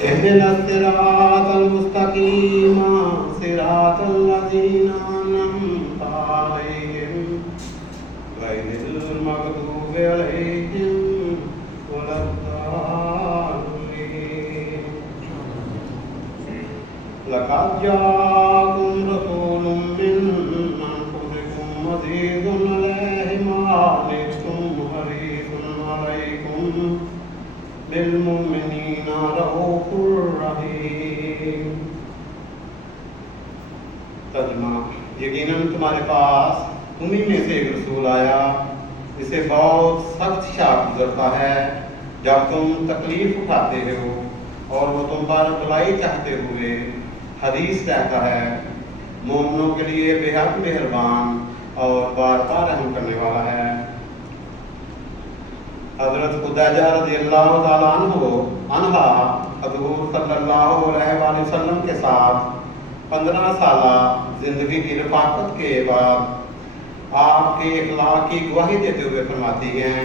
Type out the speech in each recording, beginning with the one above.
اهدنا الصراط المستقيم صراط الذين أنعمت عليهم غير المغضوب عليهم ولا الضالين. لقد جاءكم رسول من أنفسكم عزيز عليه ما عنتم حريص عليكم بالمؤمنين رؤوف رحیم. ترجمہ: یقیناً تمہارے پاس تمہیں میں سے ایک رسول آیا، اسے بہت سخت شاق گزرتا ہے جب تم تکلیف اٹھاتے ہو، اور وہ تم پر بھلائی چاہتے ہوئے حدیث رہتا ہے، مومنوں کے لیے بے حد مہربان اور بار بار رحم کرنے والا ہے. حضرت خدیجہ رضی اللہ تعالیٰ عنہ حضور صلی اللہ علیہ وآلہ وسلم کے ساتھ 15 سالہ زندگی کی رفاقت کے بعد آپ کے اخلاق کی گواہی دیتے ہوئے فرماتی ہیں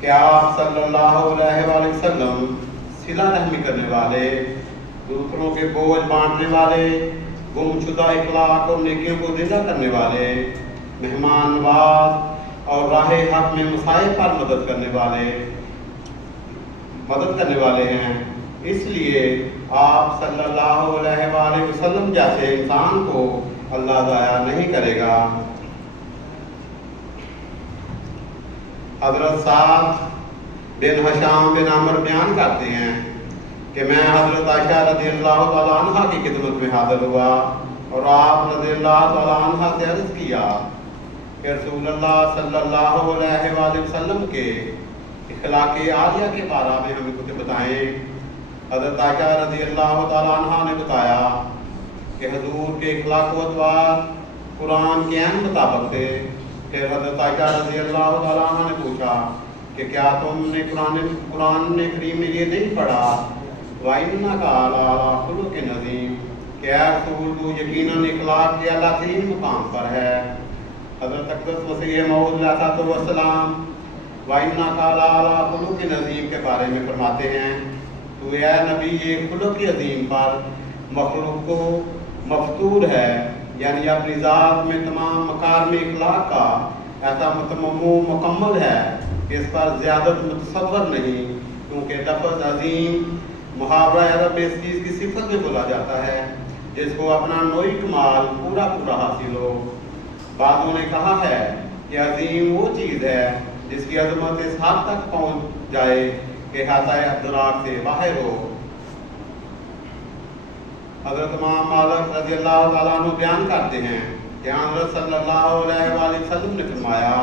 کہ آپ صلی اللہ علیہ وآلہ وسلم صلہ رحمی کرنے والے، دوسروں کے بوجھ بانٹنے والے، گم شدہ اخلاق اور نیکیوں کو زندہ کرنے والے، مہمان نواز اور راہ حق میں مسائل پر مدد کرنے والے ہیں. اس لیے آپ صلی اللہ علیہ وآلہ وسلم جیسے انسان کو اللہ ضائع نہیں کرے گا. حضرت سعد بن ہشام بن عمر بیان کرتے ہیں کہ میں حضرت عائشہ رضی اللہ تعالیٰ عنہ کی خدمت میں حاضر ہوا اور آپ رضی اللہ تعالیٰ عنہ سے عرض کیا کہ رسول اللہ صلی اللہ علیہ وآلہ وسلم کے اخلاق عالیہ کے بارے میں ہمیں کچھ بتائیں. حضرت عائشہ رضی اللہ تعالیٰ عنہ نے بتایا کہ حضور کے اخلاق و ادوار قرآن کے عین مطابق تھے. پھر حضرت عائشہ رضی اللہ تعالیٰ عنہ نے پوچھا کہ کیا تم نے قرآن کریم میں یہ نہیں پڑھا وَإِنَّكَ عَلَىٰ خُلُقٍ عَظِيمٍ کہ اے رسول تو یقیناً اخلاق کے اعلیٰ ترین مقام پر ہے. حضرت اقدس مسیح موعود علیہ السلام وَإِنَّكَ عَلَىٰ خُلُقٍ عَظِيمٍ کے بارے میں فرماتے ہیں تو اے نبی یہ خلق عظیم پر مخلوق کو مفتور ہے، یعنی اپنی ذات میں تمام مکارم اخلاق کا ایسا متمم مکمل ہے کہ اس پر زیادت متصور نہیں، کیونکہ لفظ عظیم محاورہ عرب میں اس چیز کی صفت میں بولا جاتا ہے جس کو اپنا نوعی کمال پورا حاصل ہو. بعضوں نے کہا ہے کہ عظیم وہ چیز ہے جس کی عظمت اس حد تک پہنچ جائے کہ حاطۂ ادراک سے باہر ہو. حضرت امام مالک رضی اللہ تعالیٰ عنہ بیان کرتے ہیں کہ حضرت صلی اللہ علیہ وآلہ وسلم نے فرمایا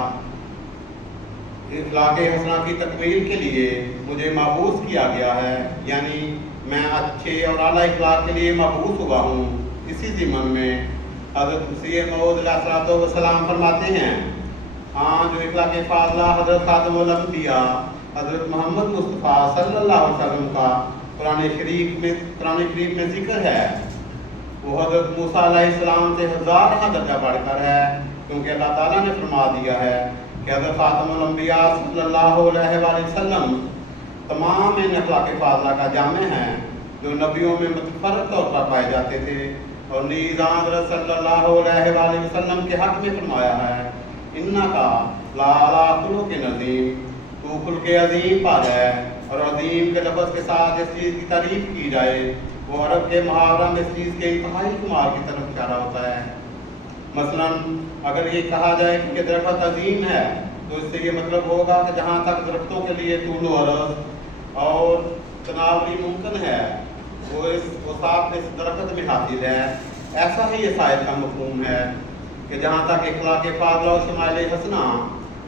اخلاق حسنہ کی تکمیل کے لیے مجھے مبعوث کیا گیا ہے، یعنی میں اچھے اور اعلیٰ اخلاق کے لیے مبعوث ہوا ہوں. اسی ضمن میں حضرت مسیح موعود علیہ السلام فرماتے ہیں ہاں جو اخلاق فاضلہ حضرت خاتم الانبیاء حضرت محمد مصطفیٰ صلی اللہ علیہ وسلم کا قرآن شریف میں ذکر ہے وہ حضرت موسیٰ علیہ السلام سے 1000 درجہ بڑھ کر ہے، کیونکہ اللہ تعالیٰ نے فرما دیا ہے کہ حضرت خاتم الانبیاء صلی اللہ علیہ وآلہ وسلم تمام ان اخلاق فاضلہ کا جامع ہیں جو نبیوں میں متفرق طور پر پائے جاتے تھے. اور نیز حضرت صلی اللہ علیہ وآلہ وسلم کے حق میں فرمایا ہے اِنَّكَ لَعَلَىٰ خُلُقٍ عَظِيمٍ تو خلق عظیم پر ہے. اور عظیم کے لفظ کے ساتھ اس چیز کی تعریف کی جائے وہ عرب کے محاورہ میں اس چیز کے انتہائی کمال کی طرف اشارہ ہوتا ہے. مثلا اگر یہ کہا جائے کہ درخت عظیم ہے تو اس سے یہ مطلب ہوگا کہ جہاں تک درختوں کے لیے طول و عرض اور تناوری ممکن ہے وہ اس وسعت اس درخت میں حاصل ہے. ایسا ہی یہ شاید کا مفہوم ہے کہ جہاں تک اخلاق فاضلہ و شمائل حسنہ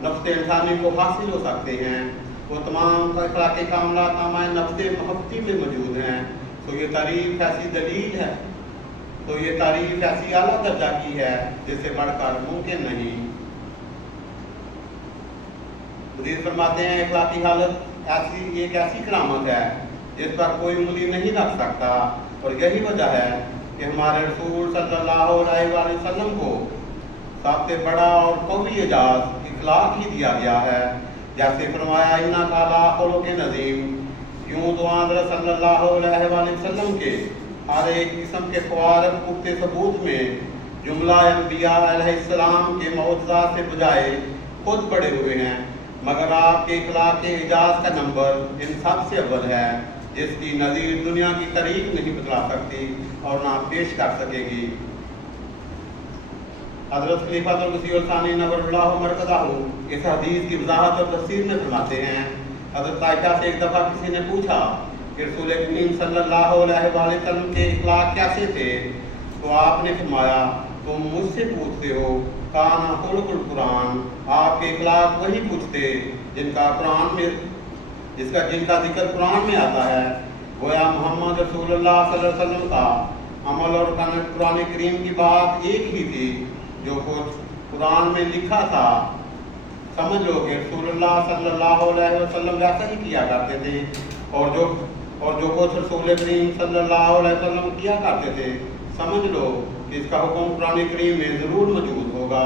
نفس انسانی کو حاصل ہو سکتے ہیں وہ تمام اخلاق کاملات نامۂ نفس محبتی میں موجود ہیں. تو یہ تعریف ایسی دلیل ہے، تو یہ تعریف ایسی اعلیٰ درجہ کی ہے جس سے بڑھ کر ممکن نہیں. مزید فرماتے ہیں اخلاقی حالت ایک ایسی کرامت ہے جس پر کوئی انگلی نہیں رکھ سکتا، اور یہی وجہ ہے کہ ہمارے رسول صلی اللہ علیہ وآلہ وسلم کو سب سے بڑا اور قوی اعزاز اخلاق ہی دیا گیا ہے. جیسے فرمایا اِنَّكَ لَعَلَىٰ خُلُقٍ عَظِيمٍ यूं तो हज़रत सल्लल्लाहु अलैहि वसल्लम के हर एक किस्म के ख्वारक पुख्ते सबूत में जुमला अंबिया अलैहिस्सलाम के मौजज़ात से बजाय खुद पड़े हुए हैं, मगर आपके इखलाक के एजाज का नंबर इन सब से अव्वल है, जिसकी नज़ीर दुनिया की तारीख नहीं बतला सकती और ना पेश कर सकेगी। हज़रत खलीफातुल मसीह सानी नव्वरल्लाहु मरकज़हू इस हदीस की वज़ाहत और तफसीर में फरमाते हैं, हज़रत आयशा से एक दफ़ा किसी ने पूछा कि रसूल करीम सल्लल्लाहु अलैहि वसल्लम के इखलाक कैसे थे, तो आपने फरमाया, तुम मुझसे पूछते हो काना खुलुकुल कुरान, आपके इखलाक वही पूछते जिनका जिक्र कुरान में आता है। गोया मोहम्मद रसूलुल्लाह सल्लल्लाहु अलैहि वसल्लम का अमल और कुरान करीम की बात एक ही थी, जो कुछ कुरान में लिखा था समझ लो कि रसूलुल्लाह सल्लल्लाहु अलैहि वसल्लम वैसा ही किया करते थे, और जो कुछ रसूल करीम सल्लल्लाहु अलैहि वसल्लम किया करते थे समझ लो कि इसका हुक्म कुरान करीम में ज़रूर मौजूद होगा।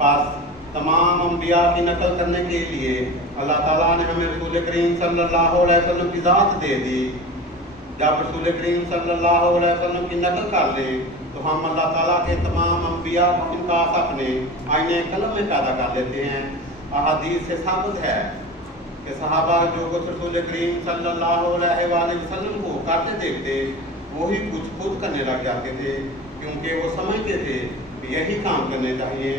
बस तमाम अंबिया की नकल करने के लिए अल्लाह ताला ने हमें रसूल करीम सल्लल्लाहु अलैहि वसल्लम की ज़ात दे दी। जब रसूल करीम सल्लल्लाहु अलैहि वसल्लम की नकल कर लें तो हम अल्लाह ताला के तमाम अंबिया को इनका अपने आईने कलम में पैदा कर लेते हैं। अहादीस से साबित है कि सहाबा जो कुछ रसूल करीम सल्लल्लाहु अलैहि वसल्लम को करते देखते वही कुछ खुद करने लग जाते थे, क्योंकि वो समझते थे कि यही काम करने चाहिए।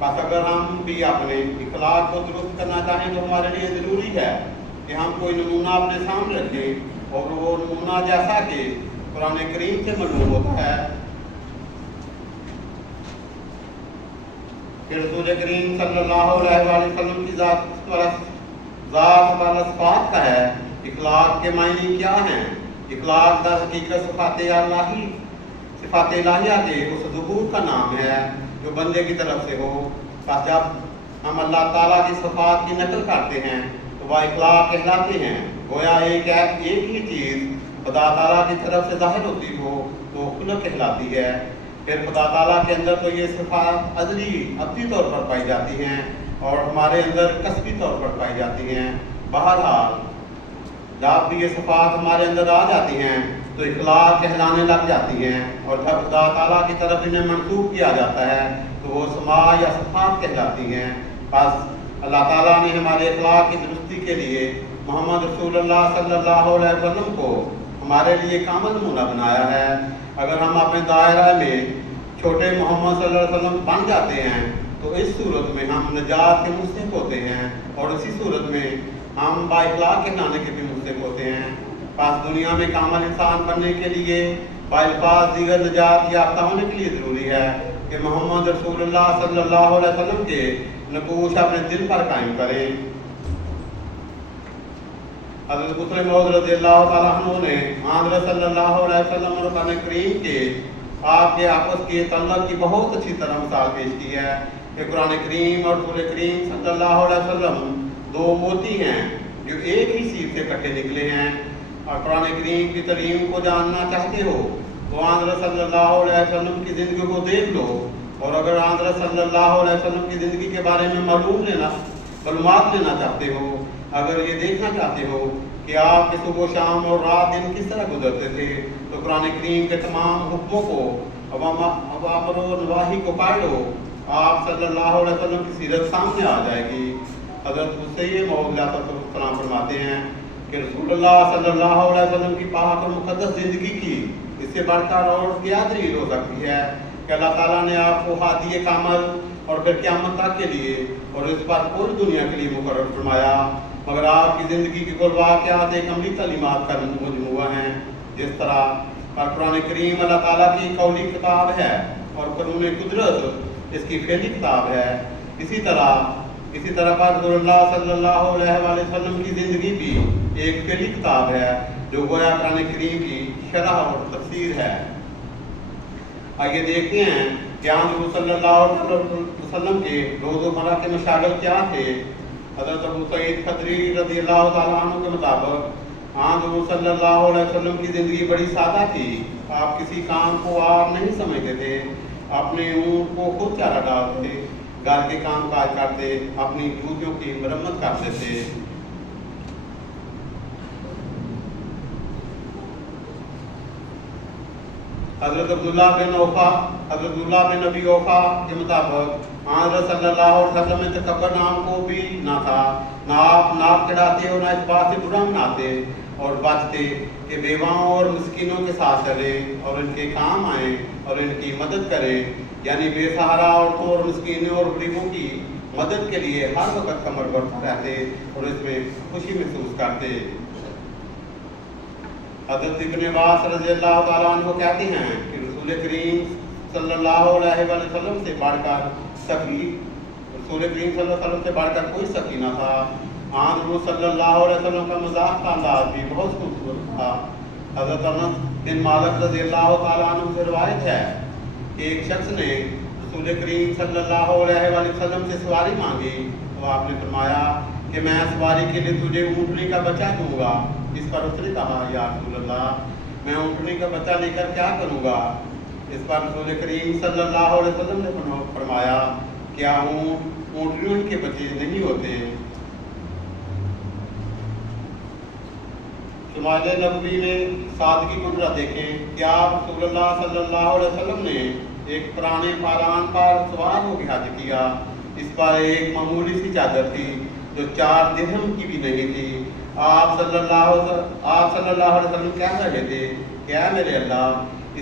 बस अगर हम भी अपने इखलाक को दुरुस्त करना चाहें तो हमारे लिए ज़रूरी है कि हम कोई नमूना अपने सामने रखें, और वो नमूना जैसा कि कुरान करीम से मालूम होता है कि रसूल करीम सल्लल्लाहु अलैहि वसल्लम की ज़ात वाला सिफ़ात का है। इखलाक के मायने क्या हैं? इखलाक दर हकीकत सिफ़ात इलाहिया के उस ज़ुहूर का नाम है जो बंदे की तरफ से हो। बस जब हम अल्लाह ताला की सिफ़ात की नकल करते हैं तो वह इखलाक कहलाते हैं। गोया एक ही चीज़ खुदा ताला की तरफ से ज़ाहिर होती हो तो खुलक कहलाती है। फिर खुदा ताला के अंदर तो ये सिफ़ात अदली तौर पर पाई जाती हैं और हमारे अंदर कसबी तौर पर पाई जाती हैं। बहरहाल जब भी ये सिफ़ात हमारे अंदर आ जाती हैं तो इखलाक कहलाने लग जाती हैं, और जब खुदा ताला की तरफ इन्हें मंसूब किया जाता है तो वो समा या सिफ़ात कहलाती हैं। बस अल्लाह ताला ने हमारे इखलाक की दुरुस्ती के लिए मोहम्मद रसूलुल्लाह सल्लल्लाहु अलैहि वसल्लम को हमारे लिए कामिल नमूना बनाया है। अगर हम अपने दायरा में छोटे मोहम्मद सल्लल्लाहु अलैहि वसल्लम बन जाते हैं तो इस सूरत में हम निजात के मुस्तहिक़ होते हैं, और इसी सूरत में हम बाइखलाक कहलाने के भी मुस्तहिक़ होते हैं। पास दुनिया में कामिल इंसान बनने के लिए बाइल्फाज दीगर निजात याफ्ता होने के लिए ज़रूरी है कि मोहम्मद रसूलुल्लाह सल्लल्लाहु अलैहि वसल्लम के नकूश अपने दिल पर कायम करें। हज़रत मुस्लिम मौद रज़ियल्लाहु ताला अन्हु ने हज़रत सल्लल्लाहु अलैहि वसल्लम और कुरान करीम के आपके आपस के तल्लुक़ की बहुत अच्छी तरह मिसाल पेश की है कि कुरान करीम और रसूल करीम सल्लल्लाहु अलैहि वसल्लम दो मोती हैं जो एक ही सीप से इकट्ठे निकले हैं। और कुरान करीम की तालीम को जानना चाहते हो तो हज़रत सल्लल्लाहु अलैहि वसल्लम की ज़िंदगी को देख लो, और अगर हज़रत सल्लल्लाहु अलैहि वसल्लम की ज़िंदगी के बारे में मालूमात लेना चाहते हो, अगर ये देखना चाहते हो कि आपके सुबह शाम और रात दिन किस तरह गुजरते थे, तो कुरान करीम के तमाम हुक्मों को अवामर और नवाही को पढ़ लो, आप सल्लल्लाहु अलैहि वसल्लम की सीरत सामने आ जाएगी। हज़रत हुसैन मौलाना फरमाते हैं कि रसूलुल्लाह सल्लल्लाहु अलैहि वसल्लम की पाक और मुक़द्दस ज़िंदगी की इससे बढ़कर और क्या दलील हो सकती है कि अल्लाह ताला ने आपको हादी कामल और फिर क़यामत तक के लिए और इस पर पूरी दुनिया के लिए मुकर्रर फरमाया। मगर आपकी ज़िंदगी की कुल वाक़यात एक अमली तालीमात का मजमूआ हैं। जिस तरह कुरान करीम अल्लाह ताला की कौली किताब है और क़ानून कुदरत इसकी फ़ेली किताब है, इसी तरह रसूलुल्लाह सल्लल्लाहु अलैहि वसल्लम की ज़िंदगी भी एक फ़ेली किताब है जो गोया कुरान करीम की शरह और तफसीर है। आइए देखते हैं कि हज़रत सल्लल्लाहु अलैहि वसल्लम के रोज़मर्रा के मशागिल क्या थे। हज़रत अबू सईद खदरी रज़ियल्लाहु ताला अन्हु के मुताबिक हज़रत सल्लल्लाहु अलैहि वसल्लम की ज़िंदगी बड़ी सादा थी। आप किसी काम को आप नहीं समझते थे, अपने ऊँट को खुद चारा डालते, घर के काम काज करते, अपनी जूतियों की मरम्मत करते थे। हज़रत अब्दुल्ला बिन नबी औफा के मुताबिक हज़रत सल्लल्लाहु अलैहि वसल्लम में तकब्बुर नाम को भी ना था, ना आप नाक चढ़ाते और ना इस बात से बुरा मनाते और बचते कि बेवाओं और मिस्किनों के साथ चले और इनके काम आए और इनकी मदद करें, यानी बेसहारा औरतों और मिस्किनों और गरीबों की मदद के लिए हर वक्त कमर बढ़ता रहते और इसमें खुशी महसूस करते। हज़रत इब्न अब्बास रज़ियल्लाहु ताला अन्हु कहते हैं कि रसूल करीम सल्लल्लाहु अलैहि वसल्लम से बढ़कर सखी रसूल करीम सल्लल्लाहु अलैहि वसल्लम से बढ़कर कोई सखी न था। आन सल्लल्लाहु अलैहि वसल्लम का मज़ाक का अंदाज भी बहुत खूबसूरत था। हज़रत अनस बिन मालिक रज़ियल्लाहु ताला अन्हु से रिवायत है कि एक शख्स ने रसूल करीम सल्लल्लाहु अलैहि वसल्लम से सवारी मांगी तो आपने फरमाया कि मैं सवारी के लिए तुझे ऊँटनी का बच्चा दूंगा। इस पर उसने कहा, या रसूल अल्लाह, मैं ऊँटनी का बच्चा लेकर क्या करूँगा? इस पर रसूल करीम सल्लल्लाहु अलैहि वसल्लम ने फरमाया, क्या ऊँटनियों के बच्चे नहीं होते? शुमाइल नबवी में सादगी कुदरत देखें कि आप रसूलुल्लाह सल्लल्लाहु अलैहि वसल्लम ने एक पुराने पारान पर सवार होकर हज किया। इस पर एक मामूली सी चादर थी जो 4 दिरहम की भी नहीं थी। आप सल्लल्लाहु अलैहि वसल्लम कह रहे थे, क्या मेरे अल्लाह,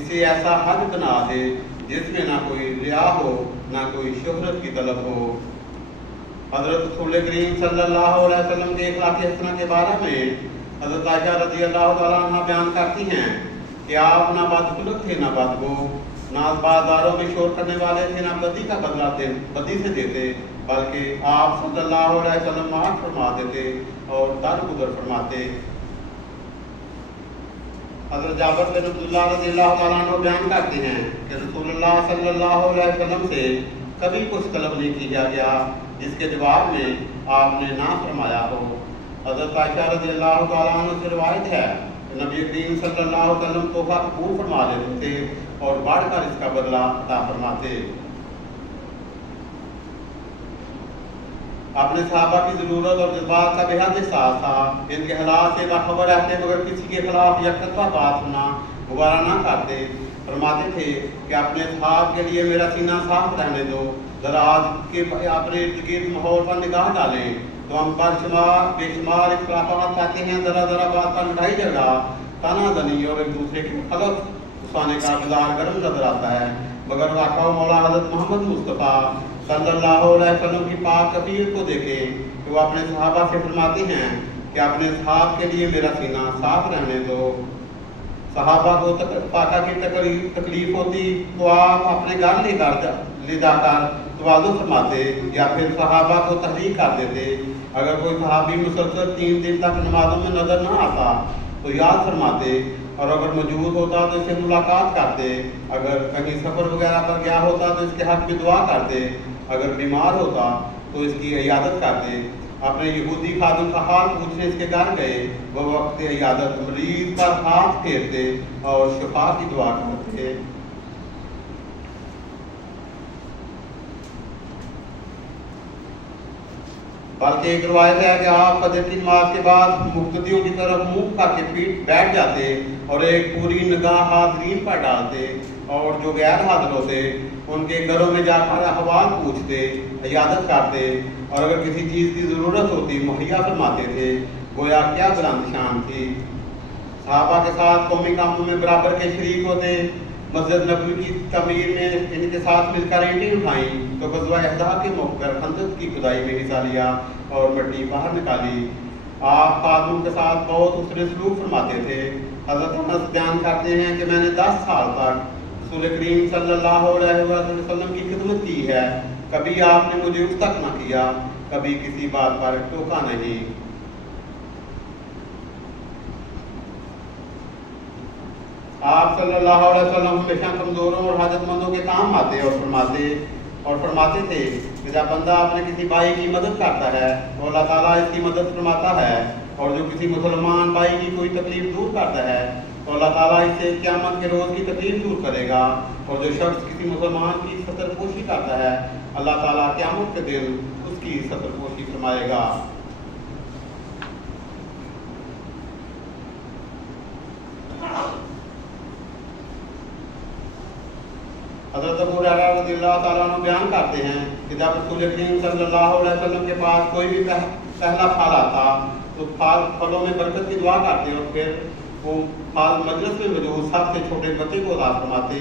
इसे ऐसा हज बना दे जिसमें ना कोई रिया हो ना कोई शोहरत की तलब हो। हज़रत रसूल करीम सल्लल्लाहु अलैहि वसल्लम के अखलाक़ हसना के बारे में हज़रत आयशा रज़ियल्लाहु ताला अन्हा बयान करती हैं कि आप ना बदखुलक थे ना बदबू, ना बाजारों में शोर करने वाले थे, ना बदी का बदला बदी से देते, बल्कि आप सल्लल्लाहु अलैहि वसल्लम माफ़ फरमा देते और दरगुजर फरमाते। हज़रत जाबिर बिन अब्दुल्लाह रज़ियल्लाहु ताला अन्हु बयान करते हैं कि रसूलुल्लाह सल्लल्लाहु अलैहि वसल्लम से कभी कुछ तलब नहीं किया गया जिसके जवाब में आपने ना फरमाया हो। हज़रत आयशा रज़ियल्लाहु ताला अन्हा से रिवायत है कि नबी करीम सल्लल्लाहु अलैहि वसल्लम तोहफा कबूल फरमा लेते थे और बढ़कर इसका बदला अता फरमाते। अपने सहाबा की ज़रूरत और जज्बात का बेहद एहसास था। इनके हालात से बाखबर रहते मगर किसी के खिलाफ यकतरफा बात सुना गुबारा ना करते। फरमाते थे कि अपने सहाब के लिए मेरा सीना साफ रहने दो, ज़रा आज के अपने इर्द गिर्द माहौल पर निगाह डालें तो हम बेशुमार इख्तिलाफ़ात पाते हैं। ज़रा बात पर लड़ाई झगड़ा, तनाज़नी और एक दूसरे के खलफ उसाने का बाजार गर्म नजर आता है, मगर आका मौला हज़रत मोहम्मद मुस्तफ़ा सल्लल्लाहु अलैहि वसल्लम की पाक कबीर को देखें कि वो अपने सहाबा से फरमाते हैं कि अपने सहाब के लिए मेरा सीना साफ रहने दो। सहाबा को पाका की तकलीफ होती तो आप अपने घर ले जाकर तवाज़ु फरमाते या फिर सहाबा को तहरीक कर देते। अगर कोई सहाबी मुसलसल 3 दिन तक नमाजों में नज़र ना आता तो याद फरमाते और अगर मौजूद होता तो इससे मुलाकात करते। अगर कहीं सफ़र वगैरह पर गया होता तो इसके हक़ में दुआ करते। अगर बीमार होता तो इसकी इयादत करते। अपने यहूदी खादिम का हाल पूछने इसके घर गए, वह वक्त इयादत मरीज पर हाथ फेरते और शिफा की दुआ करते। बल्कि एक रवायत है कि आप फजर की नमाज के बाद मुक्तदियों की तरफ मुंह करके पीठ बैठ जाते और एक पूरी निगाह हाज़रीन पर डालते और जो गैर हाजिर होते उनके घरों में जाकर अहवाल पूछते, इयादत करते और अगर किसी चीज़ की ज़रूरत होती मुहैया फरमाते थे। गोया क्या बुलंद शान थी। सहाबा के साथ कौमी कामों में बराबर के शरीक होते। मस्जिद नबवी की तमीर में इनके साथ मिलकर ईंटें उठाई तो ग़ज़वा अहज़ाब के मौके पर खंदक की खुदाई में हिस्सा लिया और मिट्टी बाहर निकाली। आप खादूम के साथ बहुत उसने सलूक फरमाते थे। हज़रत अनस बयान करते हैं कि मैंने 10 साल तक रसूल करीम सल्लल्लाहु अलैहि वसल्लम की खिदमत की है, कभी आपने मुझे उस तक न किया, कभी किसी बात पर टोका नहीं। आप सल्लल्लाहु अलैहि वसल्लम हमेशा कमज़ोरों और हाजतमंदों के काम आते और फरमाते थे कि जब बंदा अपने किसी भाई की मदद करता है तो अल्लाह ताला इसकी मदद फरमाता है, और जो किसी मुसलमान भाई की कोई तकलीफ दूर करता है तो अल्लाह ताला इससे क़यामत के रोज़ की तकलीफ दूर करेगा, और जो शख्स किसी मुसलमान की सतरपोशी करता है अल्लाह ताला क़यामत के दिन उसकी सतरपोशी फरमाएगा। حضرت ابو ہریرہ رضی اللہ تعالیٰ عنہ بیان کرتے ہیں کہ جب رسول کریم صلی اللہ علیہ وسلم کے پاس کوئی بھی پہلا پھل آتا تو پھلوں میں برکت کی دعا کرتے اور پھر وہ پھل مجلس میں موجود سب سے چھوٹے بچے کو عطا فرماتے۔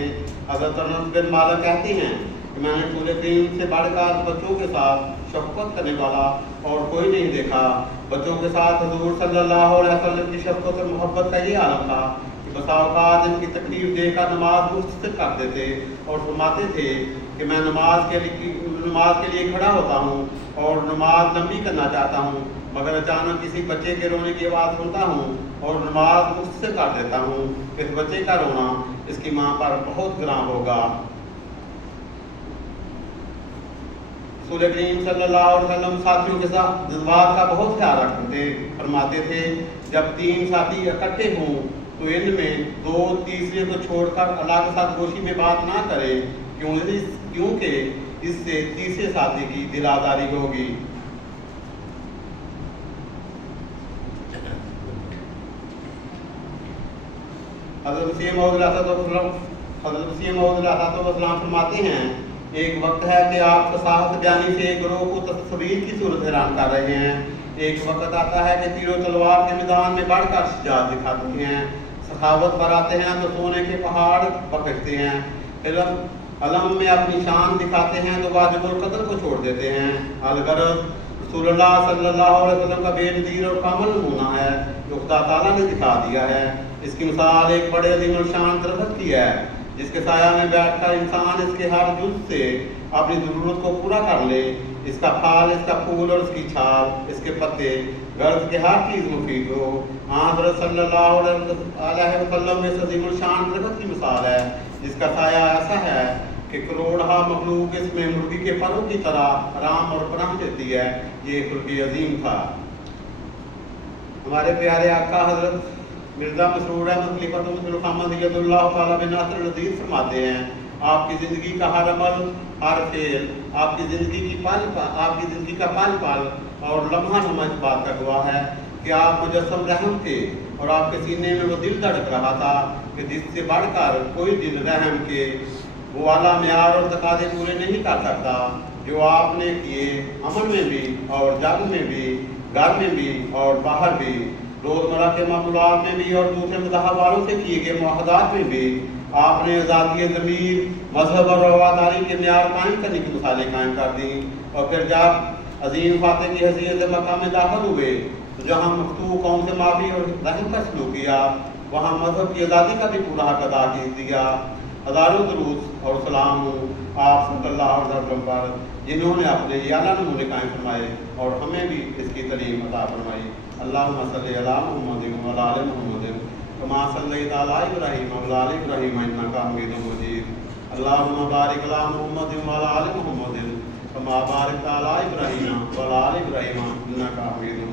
حضرت انس بن مالک کہتے ہیں کہ میں نے رسول کریم سے بڑھ کر بچوں کے ساتھ شفقت کرنے والا اور کوئی نہیں دیکھا۔ بچوں کے ساتھ حضور صلی اللہ علیہ وسلم کی شفقت اور محبت کا یہ عالم تھا کہ بسا اوقات ان کی تکلیف دیکھ کر نماز مختصر کر دیتے اور فرماتے تھے کہ میں نماز کے لیے کھڑا ہوتا ہوں اور نماز لمبی کرنا چاہتا ہوں، مگر اچانک کسی بچے کے رونے کی آواز سنتا ہوں اور نماز مختصر کر دیتا ہوں۔ اس بچے کا رونا اس کی ماں پر بہت گراں ہوگا۔ رسول کریم صلی اللہ علیہ وسلم ساتھیوں کے ساتھ جذبات کا بہت خیال رکھتے تھے۔ فرماتے تھے جب 3 ساتھی اکٹھے ہوں تو ان میں 2 تیسرے کو چھوڑ کر الگ ساتھ گوشی میں بات نہ کرے، کیونکہ اس سے تیسرے ساتھی کی دل آزاری ہوگی۔ حضرت مسیح موعود علیہ السلام فرماتے ہیں ایک وقت ہے کہ آپ فصاحت بیانی سے ایک گروہ کو تصویر کی صورت حیران کر رہے ہیں، ایک وقت آتا ہے کہ تیر و تلوار کے میدان میں بڑھ کر شجاعت دکھاتے ہیں، سخاوت پر آتے ہیں تو سونے کے پہاڑ پکڑتے ہیں، علم میں اپنی شان دکھاتے ہیں تو واجب القتل کو چھوڑ دیتے ہیں۔ الغرض رسول اللہ صلی اللہ علیہ وسلم کا بے نظیر اور کامل نمونہ ہے جو خدا تعالیٰ نے دکھا دیا ہے۔ اس کی مثال ایک بڑے عظیم الشان درخت کی ہے جس کے سایہ میں بیٹھ کر انسان اس کے ہر جز سے اپنی ضرورت کو پورا کر لے، اس کا پھل، اس کا پھول اور اس کی چھال، اس کے پتے، غرض کے ہر چیز مفید ہو۔ حضرت صلی اللہ علیہ وسلم اس عظیم الشان درخت کی مثال ہے جس کا سایہ ایسا ہے کہ کروڑہا مخلوق اس میں مرغی کے پروں کی طرح آرام اور پناہ دیتی ہے۔ یہ خلق عظیم تھا۔ ہمارے پیارے آقا حضرت مرزا مسرور احمد خلیفۃ المسیح محمد رضی اللہ تعالیٰ بن ناصر العزیز فرماتے ہیں آپ کی زندگی کا ہر عمل، ہر فعل، آپ کی زندگی کا پل پل اور لمحہ لمحہ اس بات کا گواہ ہے کہ آپ مجسم رحم تھے اور آپ کے سینے میں وہ دل دھڑک رہا تھا کہ جس سے بڑھ کر کوئی دل رحم کے وہ اعلیٰ معیار اور تقاضے پورے نہیں کر سکتا جو آپ نے کیے، امن میں بھی اور جنگ میں بھی، گھر میں بھی اور باہر بھی، روزمرہ کے معاملات میں بھی اور دوسرے مذہب والوں سے کیے گئے معاہدات میں بھی۔ آپ نے آزادی ضمیر، مذہب اور رواداری کے معیار قائم کرنے کی مثالیں قائم کر دیں، اور پھر جب عظیم فاتح کی حیثیت سے مکہ میں داخل ہوئے تو جہاں مفتوح قوم سے معافی اور رحم کا سلوک کیا، وہاں مذہب کی آزادی کا بھی پورا حق ادا کیا۔ ہزاروں درود اور سلام ہوں آپ صلی اللہ علیہ وسلم پر جنہوں نے اپنے یہ اعلیٰ نمونے قائم فرمائے اور ہمیں بھی اس کی تعلیم عطا فرمائی۔ اللہم صلی علی محمد وعلی آل محمد کما صلیت علی ابراہیم وعلی آل ابراہیم انک حمید مجید۔ اللہم بارک علی محمد وعلی آل محمد کما بارکت علی ابراہیم وعلی آل ابراہیم انک حمید مجید۔